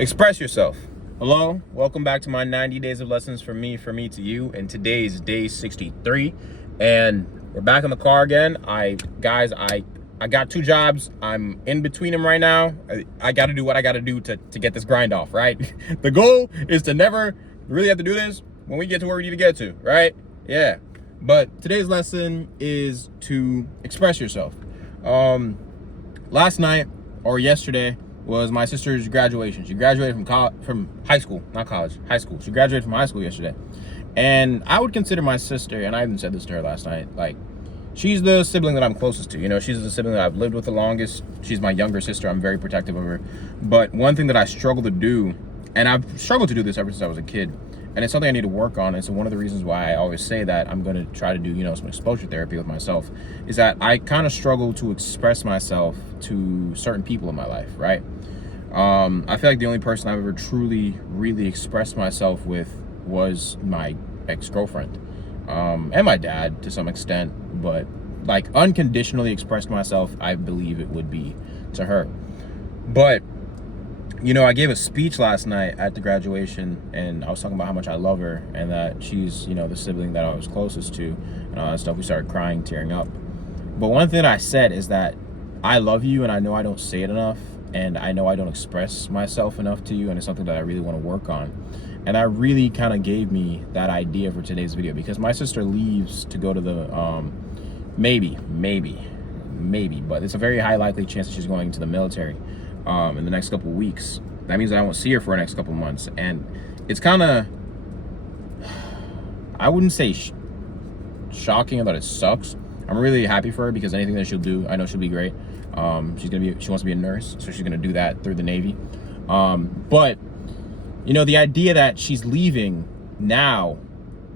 Express yourself. Hello, welcome back to my 90 days of lessons from me to you. And today's day 63. And we're back in the car again. I got two jobs. I'm in between them right now. I got to do what I got to do to get this grind off, right? The goal is to never really have to do this when we get to where we need to get to, right? Yeah. But today's lesson is to express yourself. Last night or yesterday was my sister's graduation. She graduated from high school, not college, high school. She graduated from high school yesterday. And I would consider my sister, and I even said this to her last night, like, she's the sibling that I'm closest to. You know, she's the sibling that I've lived with the longest. She's my younger sister. I'm very protective of her. But one thing that I struggle to do, and I've struggled to do this ever since I was a kid, and it's something I need to work on. And so one of the reasons why I always say that I'm going to try to do, you know, some exposure therapy with myself is that I kind of struggle to express myself to certain people in my life, right? I feel like the only person I've ever truly, really expressed myself with was my ex-girlfriend, and my dad to some extent, but like unconditionally expressed myself, I believe it would be to her. But you know, I gave a speech last night at the graduation, and I was talking about how much I love her and that she's, you know, the sibling that I was closest to and all that stuff. We started crying, tearing up. But one thing I said is that I love you, and I know I don't say it enough, and I know I don't express myself enough to you, and it's something that I really want to work on. And that really kind of gave me that idea for today's video, because my sister leaves to go to the maybe, but it's a very high likely chance that she's going to the military in the next couple of weeks. That means I won't see her for the next couple of months, and it's kind of, I wouldn't say shocking, but it sucks. I'm really happy for her because anything that she'll do, I know she'll be great. She wants to be a nurse, so she's gonna do that through the Navy. But you know, the idea that she's leaving now,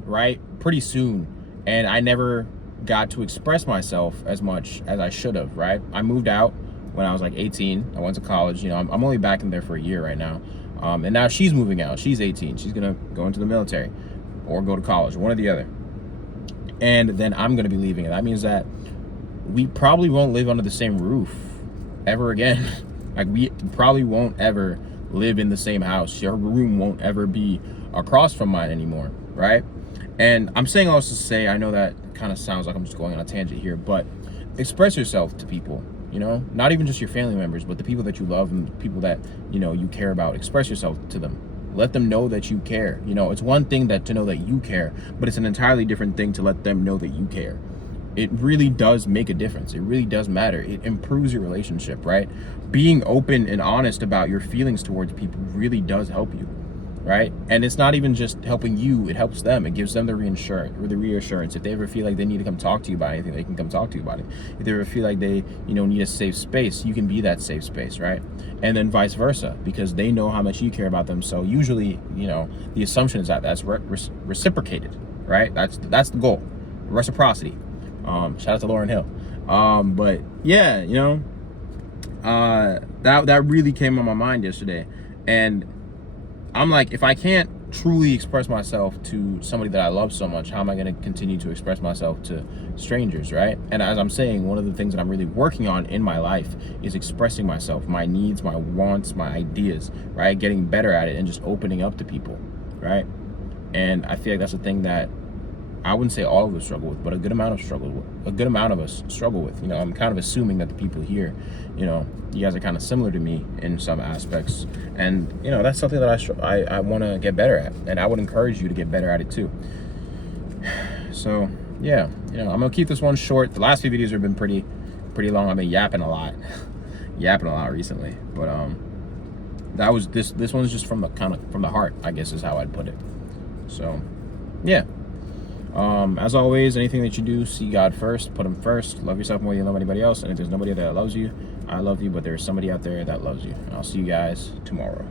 right, pretty soon, and I never got to express myself as much as I should have, right? I moved out when I was like 18. I went to college. You know, I'm only back in there for a year right now. And now she's moving out. She's 18. She's gonna go into the military or go to college, one or the other. And then I'm gonna be leaving. And that means that we probably won't live under the same roof ever again. Like, we probably won't ever live in the same house. Your room won't ever be across from mine anymore, right? And I'm saying all this to say, I know that kind of sounds like I'm just going on a tangent here, but express yourself to people, you know, not even just your family members, but the people that you love and the people that, you know, you care about. Express yourself to them. Let them know that you care. You know, it's one thing to know that you care, but it's an entirely different thing to let them know that you care. It really does make a difference. It really does matter. It improves your relationship, right? Being open and honest about your feelings towards people really does help you, right? And it's not even just helping you, it helps them. It gives them the reassurance. If they ever feel like they need to come talk to you about anything, they can come talk to you about it. If they ever feel like they, you know, need a safe space, you can be that safe space, right? And then vice versa, because they know how much you care about them. So usually, you know, the assumption is that that's reciprocated, right? That's the goal, reciprocity. Shout out to Lauryn Hill. But yeah, you know, that really came on my mind yesterday. And I'm like, if I can't truly express myself to somebody that I love so much, how am I going to continue to express myself to strangers, right? And as I'm saying, one of the things that I'm really working on in my life is expressing myself, my needs, my wants, my ideas, right? Getting better at it and just opening up to people, right? And I feel like that's a thing that I wouldn't say all of us struggle with, but a good amount of us struggle with. You know, I'm kind of assuming that the people here, you know, you guys are kind of similar to me in some aspects, and you know, that's something that I want to get better at, and I would encourage you to get better at it too. So yeah, you know, I'm gonna keep this one short. The last few videos have been pretty long. I've been yapping a lot recently, but that was this one's just from the heart, I guess is how I'd put it. So yeah. As always, anything that you do, see God first, put him first, love yourself more than you love anybody else. And if there's nobody that loves you, I love you, but there's somebody out there that loves you. And I'll see you guys tomorrow.